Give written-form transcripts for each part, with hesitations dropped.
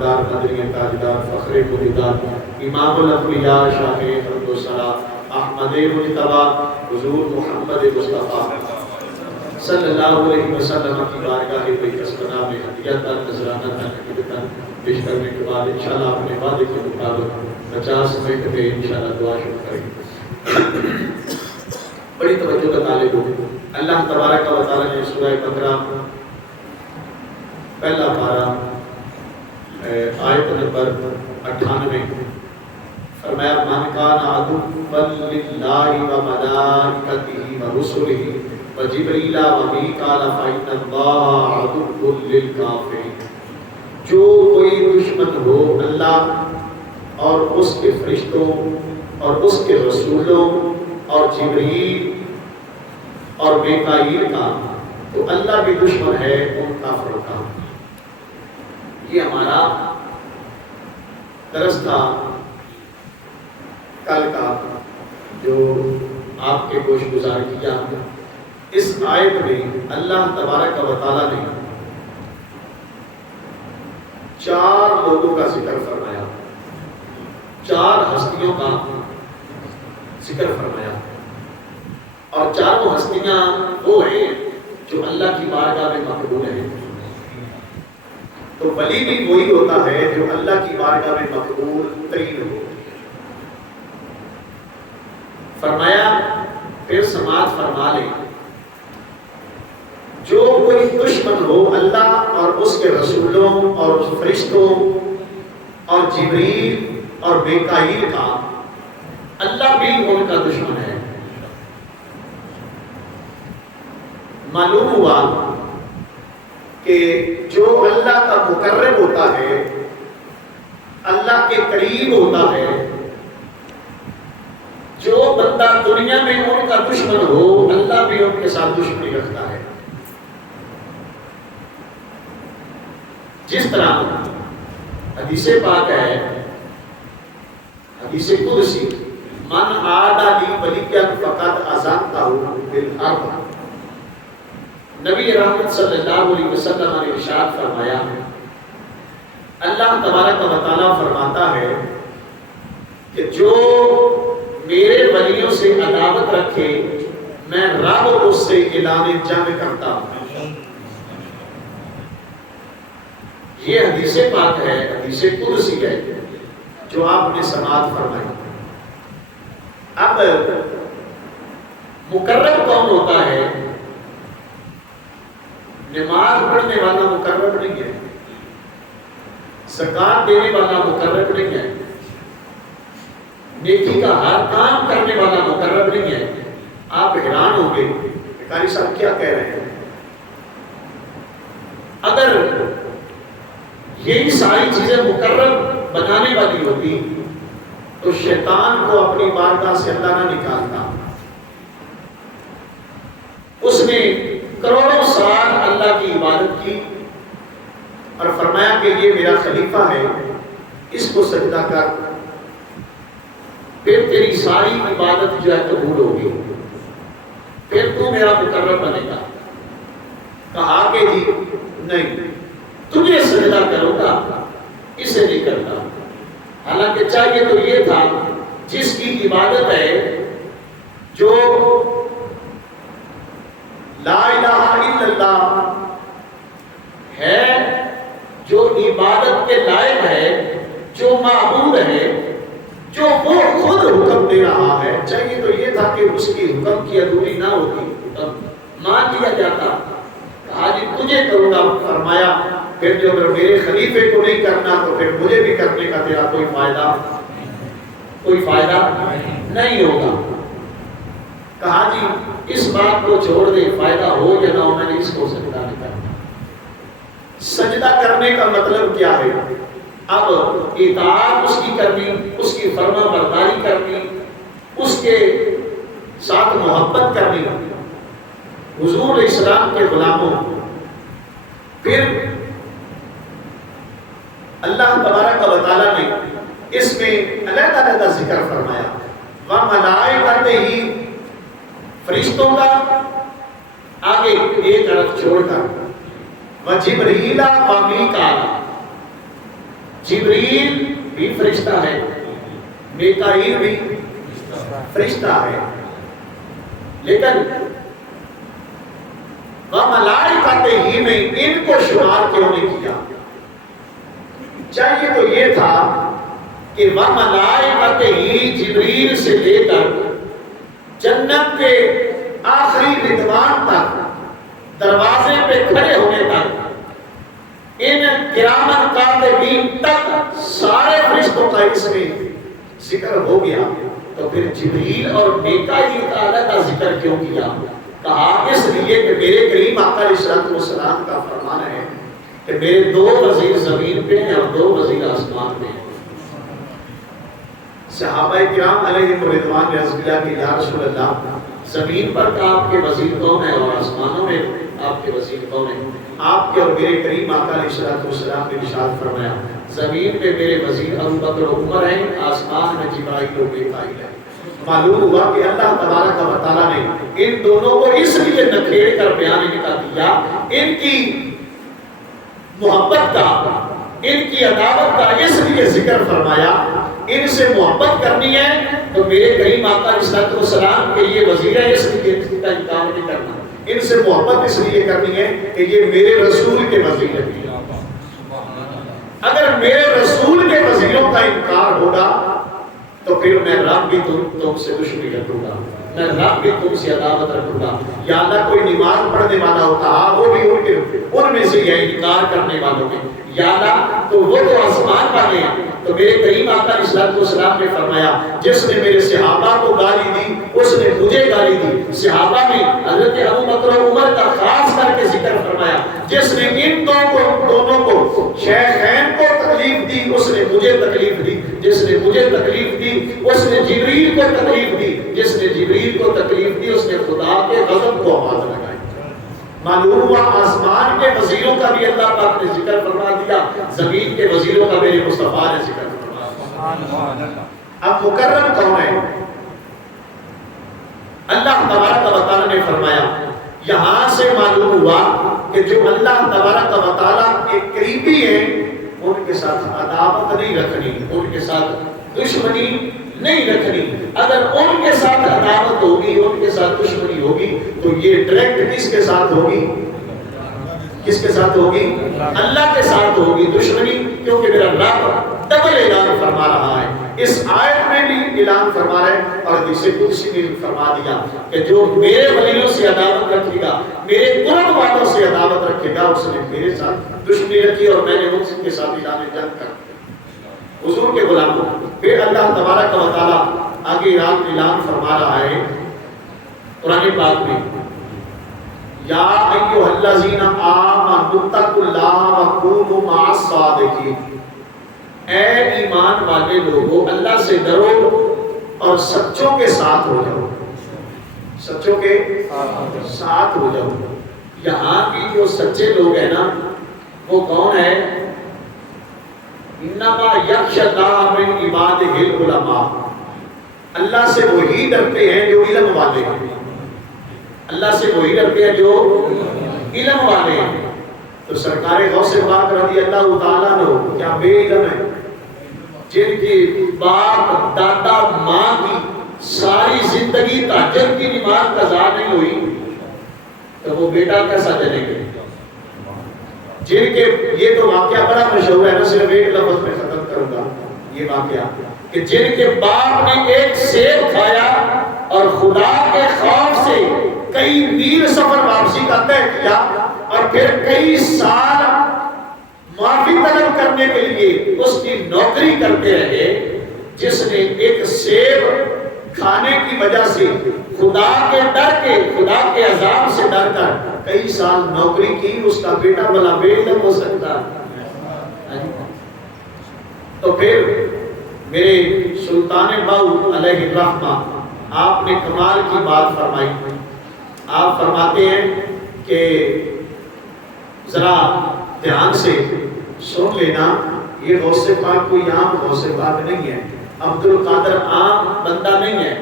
نامدار قدری تاجدار فخر بلدار امام الانبیاء شاہ حمد و ثنا احمد مجتبی حضور محمد مصطفیٰ صلی اللہ علیہ وسلم کی بارگاہ بکسبنا میں ہدیہ نذرانہ عقیدتاً پیش کرنے کے بعد انشاءاللہ اپنے وعدے کے مطابق 50 منٹ میں انشاءاللہ دعا شروع کریں گے۔ بڑی توجہ کا طالب ہو، اللہ تبارک و تعالی نے سورہ بقرہ پہلا پارہ آیت نمبر 98 فرمایا من کان عدوا للہ و ملائکتہ و رسلہ و جبریل و میکائیل فإن اللہ عدو للکافرین، جو کوئی دشمن ہو اللہ اور اس کے فرشتوں اور اس کے رسولوں اور جبریل اور میکائیل کا، تو اللہ بھی دشمن ہے ان کافروں کا۔ یہ ہمارا درس تھا کل کا جو آپ کے گوش گزار کیا۔ اس آیت میں اللہ تبارک و تعالی نے 4 لوگوں کا ذکر فرمایا، 4 ہستیوں کا ذکر فرمایا، اور 4 ہستیاں وہ ہیں جو اللہ کی بارگاہ میں مقبول ہیں۔ تو ولی بھی وہی ہوتا ہے جو اللہ کی بارگاہ میں مقبول ترین ہو۔ فرمایا پھر سماعت فرما لے، جو کوئی دشمن ہو اللہ اور اس کے رسولوں اور فرشتوں اور جبریل اور میکائیل کا، اللہ بھی ان کا دشمن ہے۔ معلوم ہوا کہ جو اللہ کا مقرب ہوتا ہے، اللہ کے قریب ہوتا ہے، جو بندہ دنیا میں ان کا دشمن ہو، اللہ بھی ان کے ساتھ دشمنی رکھتا ہے۔ جس طرح حدیث پاک ہے، حدیث قدسی، من عاد لی ولیا فقد اذنتہ بالحرب، نبی رحمت صلی اللہ علیہ وسلم نے ارشاد فرمایا، اللہ تبارک و تعالیٰ فرماتا ہے کہ جو میرے ولیوں سے عداوت رکھے میں رب اس سے اعلان جنگ کرتا ہوں۔ یہ حدیث پاک ہے، حدیث قدسی ہے جو آپ نے سماعت فرمائی۔ اب مقرب کون ہوتا ہے؟ نماز پڑھنے والا مقرب نہیں ہے، زکات دینے والا مقرب نہیں ہے، نیکی کا ہر کام کرنے والا مقرب نہیں ہے۔ آپ حیران ہوں گے قاری صاحب کیا کہہ رہے ہیں؟ اگر یہی ساری چیزیں مقرب بنانے والی ہوتی تو شیطان کو اپنی بارگاہ سے اللہ نہ نکالتا۔ اس نے کروڑوں سال اللہ کی عبادت کی اور فرمایا کہ یہ میرا خلیفہ ہے، اس کو سجدہ کر، پھر تیری ساری عبادت جو ہے قبول ہوگی، پھر تو میرا مقرب بنے گا۔ کہا کہ جی نہیں، تجھے سجدہ کروں گا، اسے نہیں کرتا۔ حالانکہ چاہیے تو یہ تھا جس کی عبادت ہے، جو لا الہ الا اللہ ہے، جو عبادت کے لائق ہے، جو معبود ہے، جو وہ خود حکم دے رہا ہے، چاہیے تو یہ تھا کہ اس کی حکم کی ادھوری نہ ہوتی، حکم مان لیا جاتا۔ کہا جی تجھے کروں گا، فرمایا پھر جو اگر میرے خلیفے کو نہیں کرنا تو پھر مجھے بھی کرنے کا تیرا کوئی فائدہ نہیں ہوگا۔ کہا جی اس بات کو چھوڑ دے، فائدہ ہو یا نہ ہو، میں نے اس کو سجدہ نہیں کرنا۔ سجدہ کرنے کا مطلب کیا ہے؟ اب اطاعت اس کی کرنی، اس کی فرما برداری کرنی، اس کے ساتھ محبت کرنی، حضور علیہ السلام کے غلاموں۔ پھر اللہ تبارک و تعالیٰ نے اس میں علیحدہ علیحدہ ذکر فرمایا، وَمَلَائِکَتِهِ، فرشتوں کا آگے ایک عرف چھوڑ کر، وَجِبْرِیلَ وَمِیکَائیل، جبریل بھی فرشتہ ہے، میکائیل بھی فرشتہ ہے، لیکن وَمَلَائِکَتِهِ میں ان کو شمار کیوں نہیں کیا؟ چاہیے تو یہ تھا کہ وَمَلَائِکَتِهِ جبریل سے لے کر جنت کے آخری رضوان تک، دروازے پہ کھڑے ہونے تک، ان کرامن کاتبین تک سارے فرشتوں کا اس میں ذکر ہو گیا، تو پھر جبریل اور میکائیل کا علیحدہ ذکر کیوں کیا؟ کہا اس لیے کہ میرے کریم آقا علیہ السلام کا فرمان ہے کہ میرے 2 وزیر زمین پہ ہیں اور 2 وزیر آسمان پہ ہیں۔ صحابہ کرام علیہم رضوان نے عرض کیا کہ یا رسول اللہ، زمین پر کا آپ کے وزیر کون ہیں اور آسمانوں میں آپ کے وزیر کون ہیں؟ آپ کے اور میرے کریم آقا علیہ السلام نے ارشاد فرمایا زمین پہ میرے وزیر ابو بکر و عمر ہیں، آسمان میں جبرائیل و میکائیل ہیں۔ معلوم ہوا کہ اللہ تبارک و تعالیٰ نے ان دونوں کو اس لیے نکھیڑ کر بیان کیا، ان کی محبت کا، ان کی عداوت کا اس لیے ذکر فرمایا، ان سے محبت کرنی ہے تو میرے کریم آقا علیہ السلام کے یہ وزیر ہے، اس لیے ان کا انکار نہیں کرنا، ان سے محبت اس لیے کرنی ہے کہ یہ میرے رسول کے وزیر ہیں۔ اگر میرے رسول کے وزیروں کا انکار ہوگا تو پھر میں رب بھی تم سے دشمنی رکھوں گا، میں رب بھی تم سے عداوت رکھوں گا۔ یا اللہ کوئی نماز پڑھنے والا ہوتا، وہ بھی ان میں سے یہ انکار کرنے والوں میں، یا اللہ تو وہ تو آسمان والے ہیں۔ تو میرے کریم آقا علیہ السلام نے فرمایا جس نے میرے صحابہ کو گالی دی اس نے مجھے گالی دی۔ صحابہ میں حضرت ابو بکر و عمر کا خاص کر کے ذکر فرمایا، جس نے ان دونوں کو شیخین کو تکلیف دی اس نے مجھے تکلیف دی، جس نے مجھے تکلیف دی اس نے جبریل کو تکلیف دی، جس نے جبریل کو تکلیف دی اس نے خدا کے غضب کو آواز لگائی۔ معلوم ہوا آسمان کے وزیروں کا بھی اللہ پاک نے ذکر فرما دیا، زمین کے وزیروں کا میرے مصطفیٰ نے ذکر فرما دیا۔ اب مکرم کون ہے؟ اللہ تبارک و تعالیٰ نے فرمایا، یہاں سے معلوم ہوا کہ جو اللہ تبارک و تعالیٰ کے قریبی ہیں ان کے ساتھ عداوت نہیں رکھنی، ان کے ساتھ دشمنی نہیں رکھنی۔ اگر ان کے ساتھ عداوت ہوگی، ان کے ساتھ دشمنی ہوگی تو یہ ڈائریکٹ کس کے ساتھ ہوگی؟ کس کے ساتھ ہوگی؟ اللہ کے ساتھ ہوگی دشمنی، کیونکہ میرا رب ڈبل اعلان فرما رہا ہے، اس آیت میں بھی اعلان فرما رہا ہے اور حدیث قدسی میں بھی فرما دیا کہ جو میرے ولیوں سے عداوت رکھے گا، میرے قرب والوں سے عداوت رکھے گا، اس نے میرے ساتھ دشمنی رکھی اور میں نے ان کے ساتھ اعلان جنگ کر حضور کے غلاموں۔ پھر اللہ تبارک و تعالیٰ آگے اعلان فرما رہا ہے قرآن پاک میں، یا ایھا الذین آمنوا اتقوا اللہ وکونوا مع الصادقین، اے ایمان والے لوگوں اللہ سے ڈرو اور سچوں کے ساتھ ہو جاؤ، سچوں کے ساتھ ہو جاؤ۔ یہاں بھی جو سچے لوگ ہیں نا وہ کون ہے؟ انما یخشی اللہ من عبادہ العلماء، اللہ سے وہی ڈرتے ہیں جو علم والے ہیں، اللہ سے وہی ڈرتے ہیں جو علم والے ہیں۔ تو سرکار غوث پاک رضی اللہ تعالیٰ عنہ کیا بے علم ہے؟ جن کی باپ دادا ماں کی ساری زندگی تہجد کی نماز قضا نہیں ہوئی تو وہ بیٹا کیسا جنے گے؟ جن کے یہ تو واقعہ بڑا مشہور ہے، میں صرف ایک لفظ میں ختم کروں گا یہ واقعہ کہ جن کے باپ نے ایک سیب کھایا اور خدا کے خوف سے کئی میل سفر واپسی کا طے کیا اور پھر کئی سال معافی طلب کرنے کے لیے اس کی نوکری کرتے رہے، جس نے ایک سیب کھانے کی وجہ سے خدا کے ڈر کے، خدا کے عذاب سے ڈر کر کئی سال نوکری کی، اس کا بیٹا بلا بے علم ہو سکتا۔ تو پھر میرے سلطان باؤ علیہ الرحمہ آپ نے کمال کی بات فرمائی، آپ فرماتے ہیں کہ ذرا دھیان سے سن لینا، یہ غوث پاک کوئی عام غوث پاک نہیں ہے، عبد القادر عام بندہ نہیں ہے۔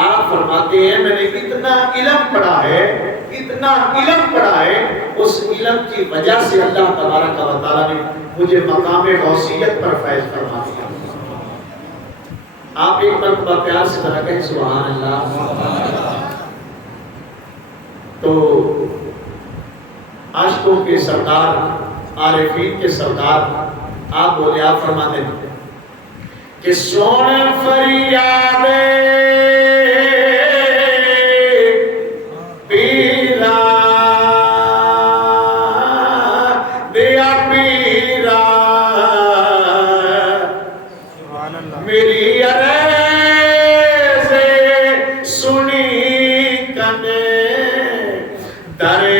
آپ فرماتے ہیں میں نے اتنا علم پڑھا ہے، اتنا علم پڑھا ہے، اس علم کی وجہ سے اللہ تبارک و تعالیٰ نے مجھے مقام غوثیت پر فیض فرما دیا۔ آپ ایک مرتبہ پیار سے ذرا کہیں سبحان اللہ۔ تو عاشقوں کے سردار، عارفین کے سردار، آپ بولے، آپ فرماتے ہیں کہ سونے فریاد پیرا دیا پیرا میری عرض سنی کنے درے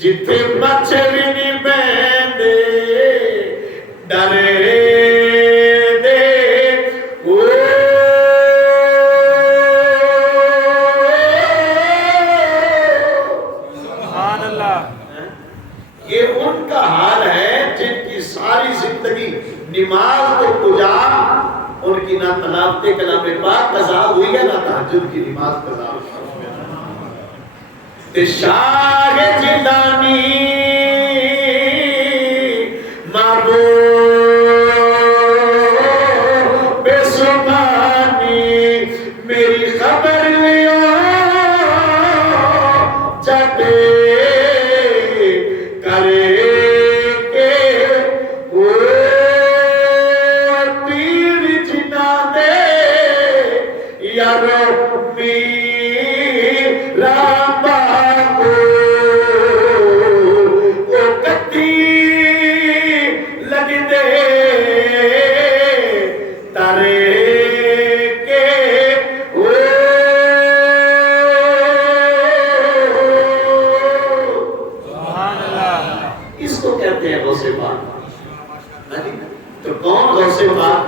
جتھے مچھلی نہیں بہندے ڈرے دے سبحان اللہ۔ یہ ان کا حال ہے جن کی ساری زندگی نماز تو پجا، ان کی نہ تلاوت کلام پاک قضا ہوئی ہے نہ تہجد کی نماز قضا ہوئی۔ شاہ جیلانی محبوب بے زبانی میری خبر لیا چٹے کرے کے وہ تیر جنا دے یا ربی رابا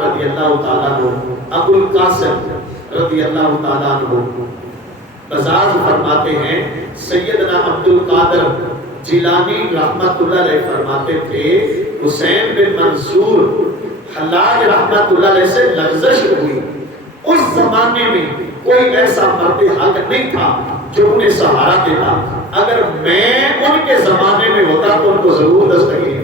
رضی اللہ تعالیٰ عنہ، ابو القاسم رضی اللہ تعالیٰ عنہ بزاز فرماتے ہیں، سیدنا عبد القادر جیلانی رحمت اللہ علیہ فرماتے تھے حسین بن منصور حلاج رحمت اللہ علیہ سے لغزش ہوئی۔ اس زمانے میں کوئی ایسا مرد حق نہیں تھا جو انہیں سہارا دیتا، اگر میں ان کے زمانے میں ہوتا تو ان کو ضرور دستگیر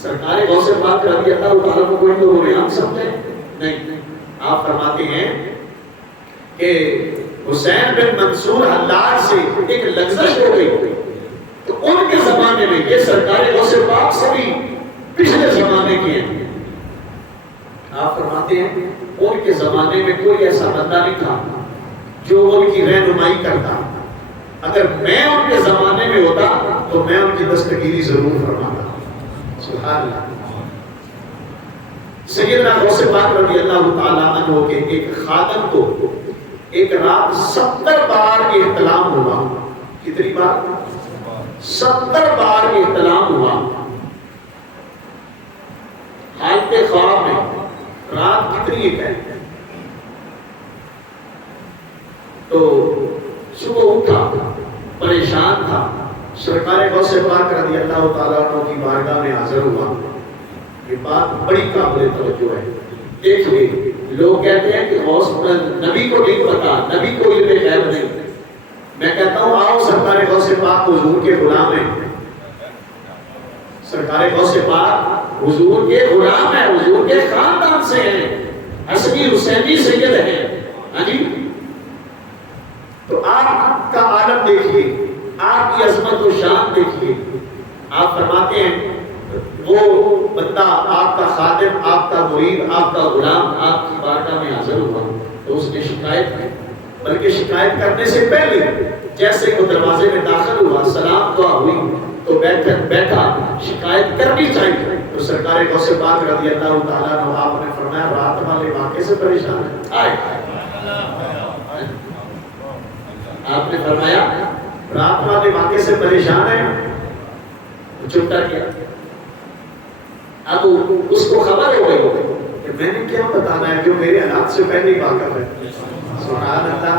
سرکار غوث پاک رضی اللہ تعالیٰ کو کوئی تو ہم سمجھے نہیں۔ آپ فرماتے ہیں کہ حسین بن منصور حلاج سے ایک لغزش ہو گئی، تو ان کے زمانے میں یہ سرکار غوث پاک سے بھی پچھلے زمانے کی ہیں۔ آپ فرماتے ہیں ان کے زمانے میں کوئی ایسا بندہ نہیں تھا جو ان کی رہنمائی کرتا، اگر میں ان کے زمانے میں ہوتا تو میں ان کی دستگیری ضرور فرماتا۔ سبحان اللہ۔ سیدنا غوث پاک رضی اللہ تعالیٰ عنہ کے ایک خادم کو ایک رات 70 بار احتلام ہوا۔ کتنی بار؟ 70 بار احتلام ہوا۔ حالت خواب میں رات کتنی ہے تو صبح اٹھا، پریشان تھا، سرکار غوث پاک رضی اللہ تعالیٰ عنہ کی بارگاہ میں حاضر ہوا۔ یہ بات بڑی قابل توجہ ہے، دیکھیے لوگ کہتے ہیں کہ غوث نبی کو نہیں پتا، نبی کو علم غیب نہیں۔ میں کہتا ہوں آؤ سرکار غوث پاک حضور کے غلام ہیں، سرکار غوث پاک حضور کے غلام ہیں، حضور کے خاندان سے ہیں، حسنی حسینی سید ہیں۔ ہاں جی، تو آپ کا عالم دیکھیے، آپ کی عظمت و شان دیکھیے۔ آپ فرماتے ہیں وہ بندہ آپ کا خادم، آپ کا مرید، آپ کا غلام آپ کی بارگاہ میں حاضر ہوا تو اس نے شکایت کی، بلکہ شکایت کرنے سے پہلے جیسے وہ دروازے میں داخل ہوا، سلام دعا ہوئی تو بیٹھا شکایت کرنی چاہیے۔ تو سرکار غوث پاک رضی اللہ تعالیٰ عنہ آپ نے فرمایا رات والے واقعے سے پریشان ہے؟ آپ نے فرمایا رات والے واقعے سے پریشان ہے؟ چپ کر گیا۔ اب اس کو خبر ہو گئی کہ میں نے کیا بتانا ہے جو میرے حالات سے پہلے ہی واقف ہے۔ سبحان اللہ،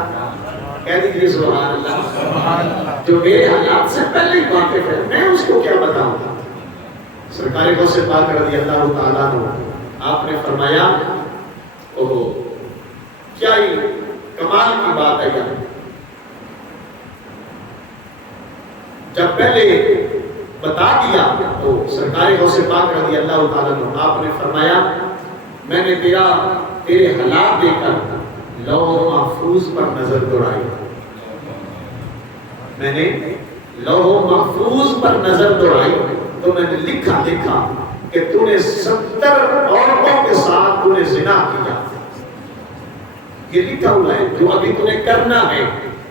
کہہ دیجیے سبحان اللہ۔ جو میرے حالات سے پہلے ہی واقف ہے، میں اس کو کیا بتاؤں گا؟ سرکار غوث پاک رضی اللہ تعالیٰ عنہ آپ نے فرمایا، اوہ کیا ہی کمال کی بات ہے یار، جب پہلے بتا دیا تو سرکار غوث پاک رضی اللہ تعالیٰ عنہ آپ نے فرمایا میں نے تیرے حالات دیکھ کر لوح محفوظ پر نظر دوڑائی، میں نے لوح محفوظ پر نظر دوڑائی تو میں نے لکھا دیکھا کہ تو نے 70 عورتوں کے ساتھ تو نے زنا کیا، یہ لکھا ہوا ہے جو ابھی تو نے کرنا ہے،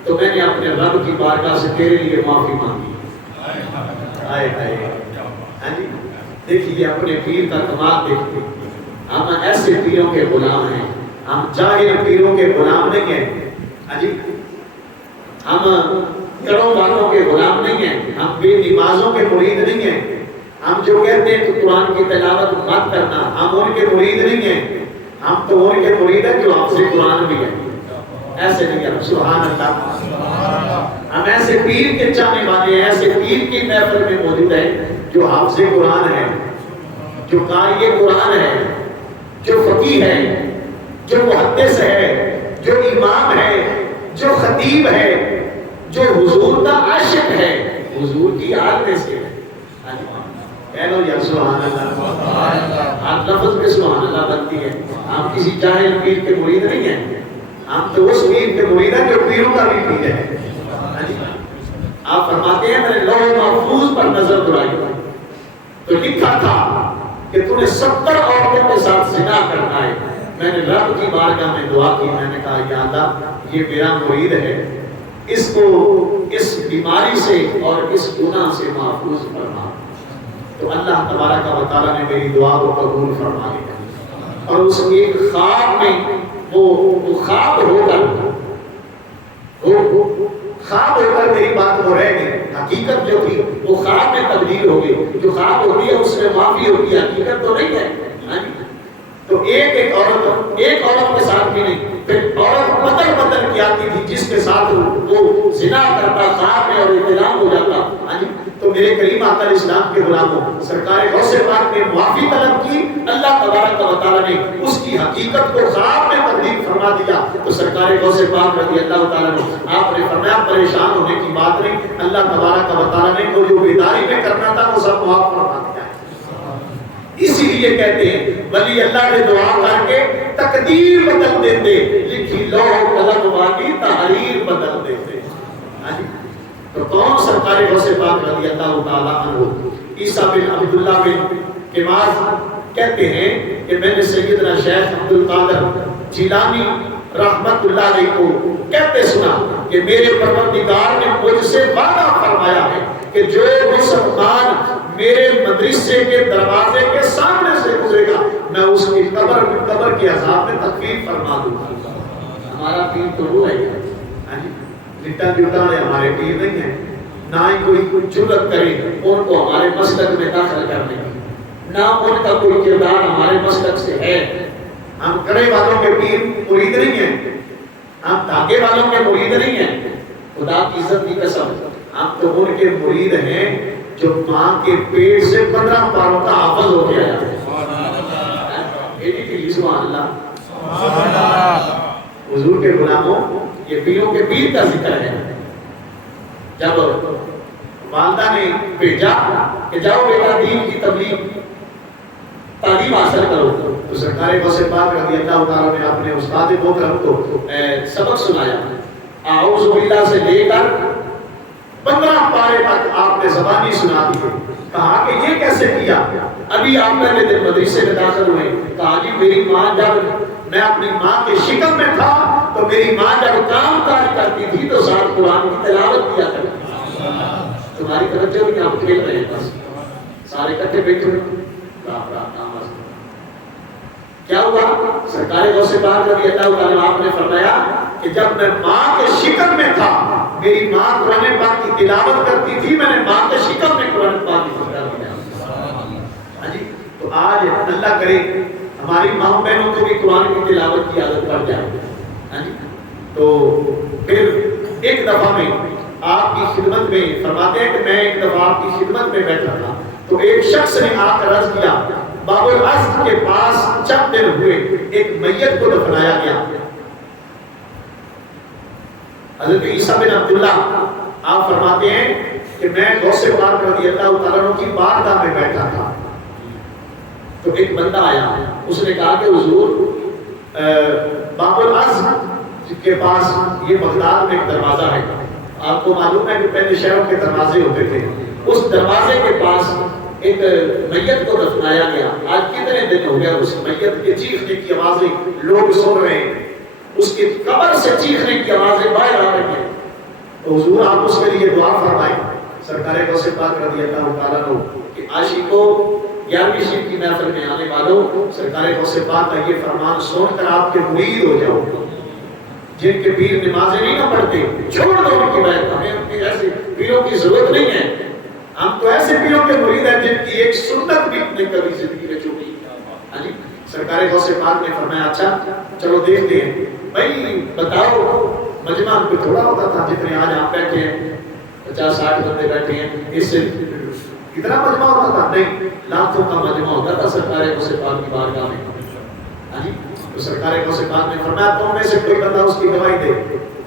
تو میں نے اپنے رب کی بارگاہ سے تیرے لیے معافی مانگی۔ آئے آئے ہاں جی، دیکھیے اپنے پیر کا کمال دیکھیے، ہم ایسے پیروں کے غلام ہیں، ہم جاہل پیروں کے غلام نہیں ہیں، ہاں جی، ہم کروں والوں کے غلام نہیں ہیں، ہم بے نمازوں کے مرید نہیں ہیں، ہم جو کہتے ہیں کہ قرآن کی تلاوت مت کرنا، ہم ان کے مرید نہیں ہیں، ہم تو ان کے مرید ہیں جو حافظ قرآن بھی ہیں، ایسے نہیں ہیں۔ سبحان اللہ، ہم ایسے پیر کے چاہنے والے ہیں، ایسے پیر کی محفل میں موجود ہیں جو حافظ قرآن ہے، جو قاری قرآن ہے، جو فقیہ ہے، جو محدث ہے، جو امام ہے، جو خطیب ہے، جو حضور کا عاشق ہے، حضور کی آل میں سے ہے۔ کہہ لو یا سبحان اللہ، آپ لفظ پہ سبحان اللہ بنتی ہے۔ ہم کسی جاہل پیر کے مرید نہیں ہیں، ہم تو اس پیر کے مرید ہیں جو پیروں کا بھی پیر ہے۔ آپ فرماتے ہیں میں نے لوح محفوظ پر نظر دوڑائی تو لکھا تھا کہ تو نے 70 عورتوں کے ساتھ زنا کرنا ہے، میں نے رب کی بارگاہ میں دعا کی، میں نے کہا یا اللہ یہ میرا مرید ہے، اس کو اس بیماری سے اور اس گناہ سے محفوظ فرما، تو اللہ تبارک و تعالیٰ نے میری دعا کو قبول فرما لیا، اور اس ایک خواب میں وہ خواب ہو کر میری بات ہو رہے گی، حقیقت جو تھی وہ خواب میں تبدیل ہو گئی، جو خواب ہوتی ہے اس میں معافی ہوتی ہے، حقیقت تو نہیں ہے۔ تو ایک عورت کے ساتھ بھی نہیں، پھر عورت بدل کی آتی تھی جس کے ساتھ وہ زنا کرتا خواب میں اور احتلام ہو جاتا۔ تو میرے کریم آقا علیہ السلام کے غلاموں، سرکار غوث پاک نے معافی طلب کی، اللہ تبارک و تعالیٰ نے اس کی حقیقت کو خواب میں تبدیل فرما دیا۔ تو سرکار غوث پاک رضی اللہ تعالیٰ نے آپ نے فرمایا پریشان ہونے کی بات نہیں، اللہ تبارک و تعالیٰ نے کو جو بیداری میں کرنا تھا وہ سب معاف فرما دیا۔ اسی لیے کہتے ہیں ولی اللہ نے دعا کر کے تقدیر بدل دیتے، لکھی لوح قلم والی تحریر بدل دیتے۔ تو کون سرکار غوث پاک رضی اللہ تعالیٰ عنہ؟ عیسیٰ بن عبداللہ بن کماز کہتے ہیں کہ میں نے سیدنا شیخ عبد القادر جیلانی رحمت اللہ علیہ کو کہتے سنا کہ میرے پروردگار نے مجھ سے وعدہ فرمایا ہے کہ جو مسلمان میرے مدرسے کے دروازے کے سامنے سے گزرے گا میں اس کی قبر کے عذاب میں تخفیف فرما دوں گا۔ ہمارا پیر تو وہ ہے، لٹا جٹا ہمارے پیر نہیں ہیں، نہ ہی کوئی جرأت کرے ان کو ہمارے مسلک میں داخل کرنے کی، نہ ان کا کوئی کردار ہمارے مسلک سے ہے۔ ہم کڑے والوں کے پیر مرید نہیں ہیں، ہم دھاگے والوں کے مرید نہیں ہیں، خدا کی عزت کی قسم ہم تو ان کے مرید ہیں جو ماں کے پیٹ سے 15 پاروں کا حافظ ہو گیا ہے۔ سبحان اللہ، حضور کے غلاموں یہ پیروں کے پیر کا ذکر ہے۔ جب والدہ نے بھیجا کہ جاؤ بیٹا دین کی تبلیغ تعلیم حاصل کرو، تو سرکار غوث پاک رضی اللہ تعالیٰ نے اپنے استاد محترم کو سبق سنایا، اعوذ باللہ سے لے کر 15 پارے تک آپ نے زبانی سنا دیے۔ کہا کہ یہ کیسے کیا؟ ابھی آپ پہلے دن مدرسے میں داخل ہوئے، کہا جی میری ماں جب میں اپنی ماں کے شکم میں تھا تو میری ماں جب کام کاج کرتی تھی تو ساتھ قرآن کی تلاوت کیا کرتی تھی۔ تمہاری توجہ بھی آپ کھیل رہے ہیں، بس سارے کٹھے بیٹھے ہوئے۔ کیا ہوا؟ سرکار غوث پاک رضی اللہ تعالیٰ آپ نے فرمایا کہ جب میں ماں کے شکم میں تھا میری ماں قرآن پاک کی تلاوت کرتی تھی، میں نے ماں کے شکم میں قرآن پاک کی تلاوت کی۔ تو آج اللہ کرے ہماری ماں بہنوں کو بھی قرآن کی تلاوت کی عادت پڑ جائے، تو پھر ایک دفعہ میں آپ کی خدمت میں فرماتے ہیں کہ میں ایک دفعہ آپ کی خدمت میں بیٹھا تھا تو ایک شخص نے آ کر عرض کیا باب الاسد کے پاس چند دن ہوئے ایک میت کو دفنایا گیا. حضرت عیسیٰ بن عبداللہ آپ فرماتے ہیں کہ میں غوث پاک رضی اللہ تعالیٰ عنہ کی بارگاہ میں بیٹھا تھا تو ایک بندہ آیا, اس نے کہا کہ حضور باب الاسد کے پاس یہ بغداد میں ایک دروازہ ہے, آپ کو معلوم ہے کہ پہلے شہروں کے دروازے ہوتے تھے, اس دروازے کے پاس ایک میت کو دفنایا گیا, آج کتنے دن ہو گیا اس میت کے چیخنے کی آوازیں لوگ سن رہے ہیں, اس کی قبر سے چیخنے کی آوازیں باہر آ رہی ہیں, تو حضور آپ اس کے لیے دعا فرمائیں. سرکار غوث پاک رضی اللہ تعالیٰ عنہ کہ عاشقوں 11ویں شب کی محفل میں آنے والوں, سرکار غوث پاک کا یہ فرمان سن کر آپ کے مرید ہو جاؤ. جن کے پیر نمازیں نہیں نہ پڑھتے چھوڑ دو ان کی بیعت, ہمیں ان کے ایسے پیروں کی ضرورت نہیں ہے, ہم تو ایسے پیروں کے مرید ہیں جن کی ایک سنت بھی نہیں کبھی زندگی میں چھوڑی. ہاں جی, سرکار غوث پاک نے فرمایا اچھا چلو دیکھتے ہیں بھائی بتاؤ مجمع کوئی تھوڑا ہوتا تھا جتنے آج آپ بیٹھے ہیں 50-60 بندے بیٹھے ہیں, اس سے کتنا مجمع ہوتا تھا؟ نہیں, لاکھوں کا مجمع ہوتا تھا سرکار غوث پاک کی بارگاہ میں. ہاں جی, تو سرکار غوث پاک نے فرمایا تم میں سے کوئی بندہ اس کی گواہی دے,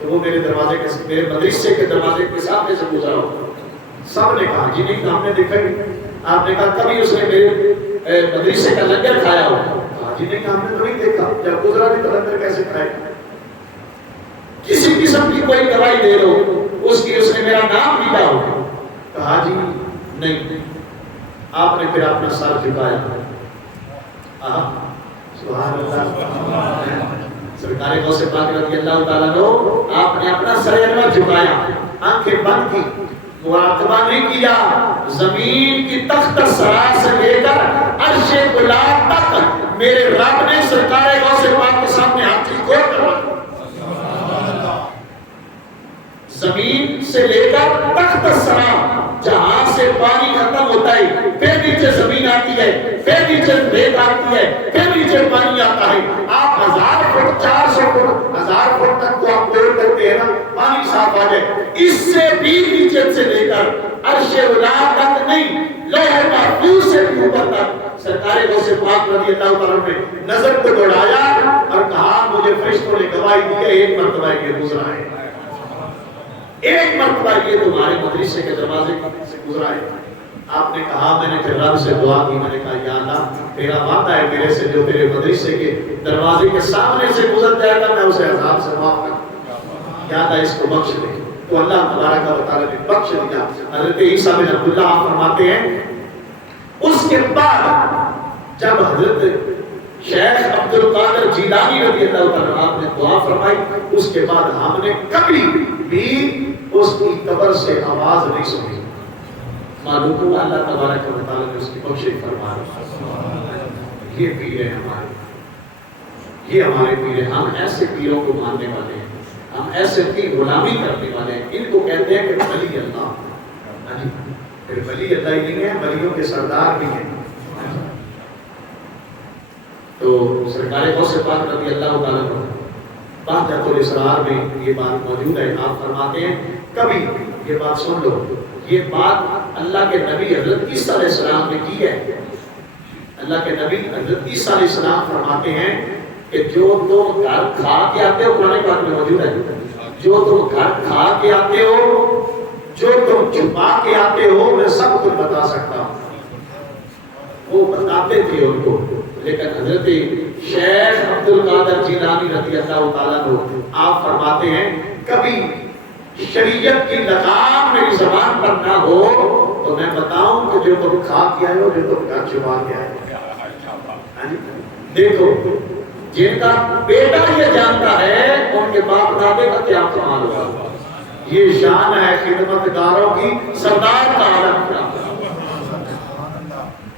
تو وہ میرے دروازے کے میرے مدرسے کے دروازے کے سامنے سے گزرا ہو. سب نے کہا جی نہیں ہم نے دیکھا ہی. آپ نے کہا کبھی اس نے میرے مدرسے کا لنگر کھایا ہو؟ کہا جی نہیں ہم نے تو نہیں دیکھا, جب گزرا نہیں تو لنگر کیسے کھائے. کسی قسم کی کوئی گواہی دے دو اس کی, اس نے میرا نام لیا ہو؟ کہا جی نہیں. آپ نے پھر اپنا سر جھکایا. سبحان اللہ. سرکار غوث پاک رضی اللہ تعالیٰ عنہ آپ نے اپنا سر انور جھکایا, آنکھیں بند کی, مراقبہ نہیں کیا, زمین کی تخت سرا سے لے کر عرش بلا تک میرے رب نے سرکار غوث پاک کے سامنے ہاتھ کھول کر, زمین سے لے کر تخت سرا جہاں سے پانی ختم ہوتا ہے پھر نیچے زمین آتی ہے, پھر نیچے ریت آتی ہے, پھر نیچے پانی آتا ہے. آپ 1000 فٹ 400 فٹ 1000 فٹ تک کو آپ دور کرتے ہیں نا پانی صاف آ جائے, اس سے بھی نیچے سے لے کر عرش اولا تک نہیں, لوح محفوظ سے بھی اوپر تک سرکار غوث پاک رضی اللہ تعالیٰ نے نظر کو دوڑایا اور کہا مجھے فرشتوں نے گواہی دی ہے ایک مرتبہ یہ گزرا ہے, ایک مرتبہ یہ تمہارے مدرسے کے دروازے سے گزرا ہے. آپ نے کہا میں نے پھر رب سے دعا کی, میں نے کہا یا اللہ تیرا وعدہ ہے میرے سے جو تیرے مدرسے کے دروازے کے سامنے سے گزر جائے گا میں اسے عذاب سے معاف کر, یا اللہ اس کو بخش دے. تو اللہ تبارک و تعالیٰ نے بخش دیا. حضرت عیسیٰ بن عبداللہ آپ فرماتے ہیں اس کے بعد جب حضرت شیخ عبد القادر جیلانی رضی اللہ تعالیٰ آپ نے دعا فرمائی, اس کے بعد ہم نے کبھی بھی اس کی قبر سے آواز نہیں سنی. معلوم ہوا اللہ تبارک و تعالیٰ نے اس کی بخشش فرما دی. یہ پیر ہیں ہمارے, یہ ہمارے پیر ہیں. ہم ایسے پیروں کو ماننے والے ہیں, ہم ایسے کی غلامی کرنے والے ہیں. ان کو کہتے ہیں کہ ولی اللہ. پھر ولی اللہ ہی نہیں ہے, ولیوں کے سردار بھی ہیں. تو سرکار غوث پاک رضی اللہ تعالیٰ عنہ بہجت الاسرار میں یہ بات موجود ہے. آپ فرماتے ہیں کبھی یہ بات سن لو, یہ بات اللہ کے نبی حضرت عیسیٰ علیہ السلام نے کی ہے. اللہ کے نبی حضرت عیسیٰ علیہ السلام فرماتے ہیں کہ جو تم گھر کھا کے آتے ہو, قرآن پاک میں موجود ہے, جو تم گھر کھا کے آتے ہو, جو تم چھپا کے آتے ہو, میں سب کچھ بتا سکتا ہوں. وہ بتاتے تھے ان کو. لیکن حضرت شیخ عبد القادر جیلانی رضی اللہ تعالیٰ عنہ آپ فرماتے ہیں کبھی شریعت کی لگام میری زبان پر نہ ہو تو میں بتاؤں کہ جو تم کھا کے آئے ہو, جو تم گھر چھپا کے آئے ہو. دیکھو جن کا بیٹا یہ جانتا ہے ان کے باپ دادے کا کیا کمال ہوگا. یہ شان ہے خدمتگاروں کی, سردار کا عالم کیا.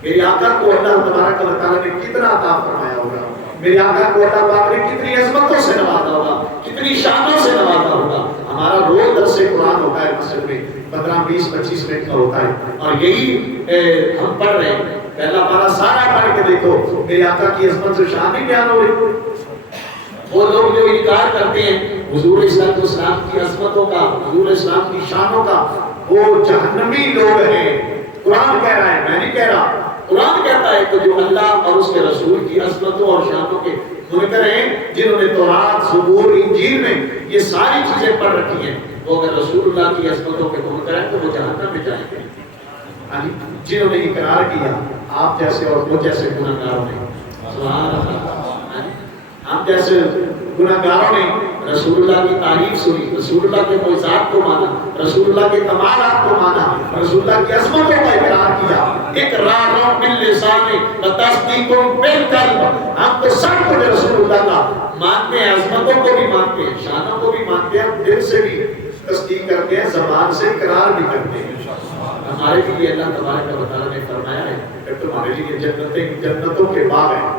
میری آقا کو اللہ تبارک و تعالیٰ نے کتنا عطا فرمایا ہوگا, میری آقا کو اللہ پاک نے کتنی عظمتوں سے نوازا ہوگا, کتنی شانوں سے نوازا ہوگا. ہمارا روز درس قرآن ہوتا ہے مسجد میں 15, 20, 25 منٹ کا ہوتا ہے, اور یہی ہم پڑھ رہے ہیں. پہلا پارا سارا پڑھ کے دیکھو, میری آقا کی عظمت سے شان نہیں بیان ہو رہی. وہ لوگ جو انکار کرتے ہیں حضور اسلام کی عظمتوں کا، حضور اسلام کی شانوں کا وہ جہنمی لوگ ہیں۔ قرآن کہہ رہا ہے، میں نہیں کہہ رہا، قرآن کہتا ہے کہ جو اللہ اور اس کے رسول کی عظمتوں اور شانوں کے منکر ہیں، جنہوں نے تورات، زبور، انجیل میں یہ ساری چیزیں پڑھ رکھی ہیں، وہ اگر رسول اللہ کی عظمتوں کے منکر ہیں تو وہ جہنم میں جائیں گے۔ جنہوں نے اقرار کیا آپ جیسے اور وہ جیسے گناہگاروں نے، سبحان اللہ، ہم جیسے گناہگاروں نے رسول اللہ کی تعریف سنی، رسول اللہ کے معجزات کو مانا، رسول اللہ کے کمالات کو مانا، رسول اللہ کی عظمتوں کا اقرار کیا۔ اقرار باللسان و تصدیق بالقلب، ہم تو سب کچھ رسول اللہ کا مانتے ہیں، عظمتوں کو بھی مانتے ہیں، شانوں کو بھی مانتے ہیں، دل سے بھی تصدیق کرتے ہیں، زبان سے اقرار بھی کرتے ہیں۔ ہمارے لیے اللہ تبارک و تعالیٰ نے فرمایا ہے کہ تمہارے لیے جنتیں، جنتوں کے باغ ہیں،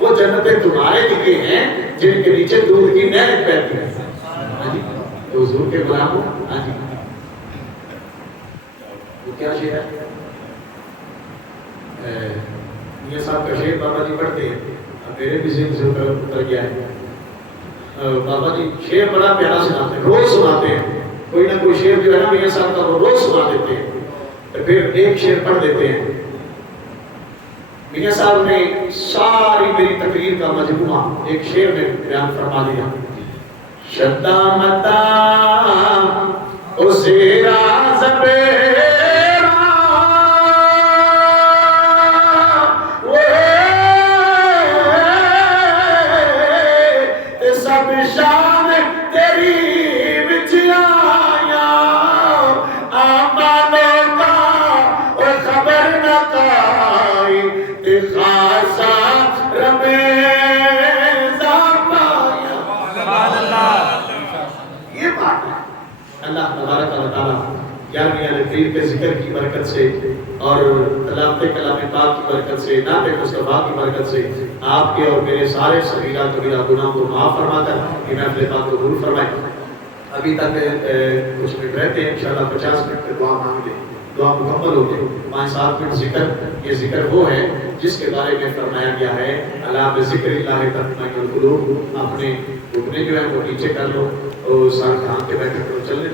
وہ جنتیں تمہارے لیے ہیں جن کے نیچے دودھ کی نہر بہتی ہے۔ ہاں جی، تو حضور کے غلاموں، ہاں جی، وہ کیا شعر ہے؟ میاں صاحب کا شعر بابا جی پڑھتے ہیں، میرے بھی ذہن سے اتر گیا ہے۔ بابا جی شعر بڑا پیارا سناتے ہیں، روز سناتے ہیں، کوئی نہ کوئی شعر جو ہے نا میاں صاحب کا وہ روز سنا دیتے ہیں، پھر ایک شعر پڑھ دیتے ہیں۔ میاں صاحب نے ساری میری تقریر کا مجموعہ ایک شعر میں بیان فرما دیا۔ شدہ متا اسے راز بیرا سب شان تیری وچ آیا، آمانوں کا خبر نہ کائی، خاصا رمیزہ پایا۔ یہ بات ہے اللہ تبارک و تعالیٰ 11ویں الفیر کے ذکر کی برکت سے اور تلاوت کلام پاک کی برکت سے، نعت مصطفیٰ کی برکت سے آپ کے اور میرے سارے صغیرہ کبیرہ گناہوں کو معاف فرما کر یہ محفل پاک کو قبول فرمائے۔ ابھی تک کچھ منٹ رہتے ہیں، انشاءاللہ 50 منٹ میں دعا مانگ لیں، دعا مکمل ہو گئی۔ 5-7 منٹ ذکر، یہ ذکر وہ ہے جس کے بارے میں فرمایا گیا ہے الا بذکر اللہ تطمئن القلوب۔ اپنے گھٹنے جو ہے وہ نیچے کر لو اور سر تھام کے بیٹھے کرو، چلنے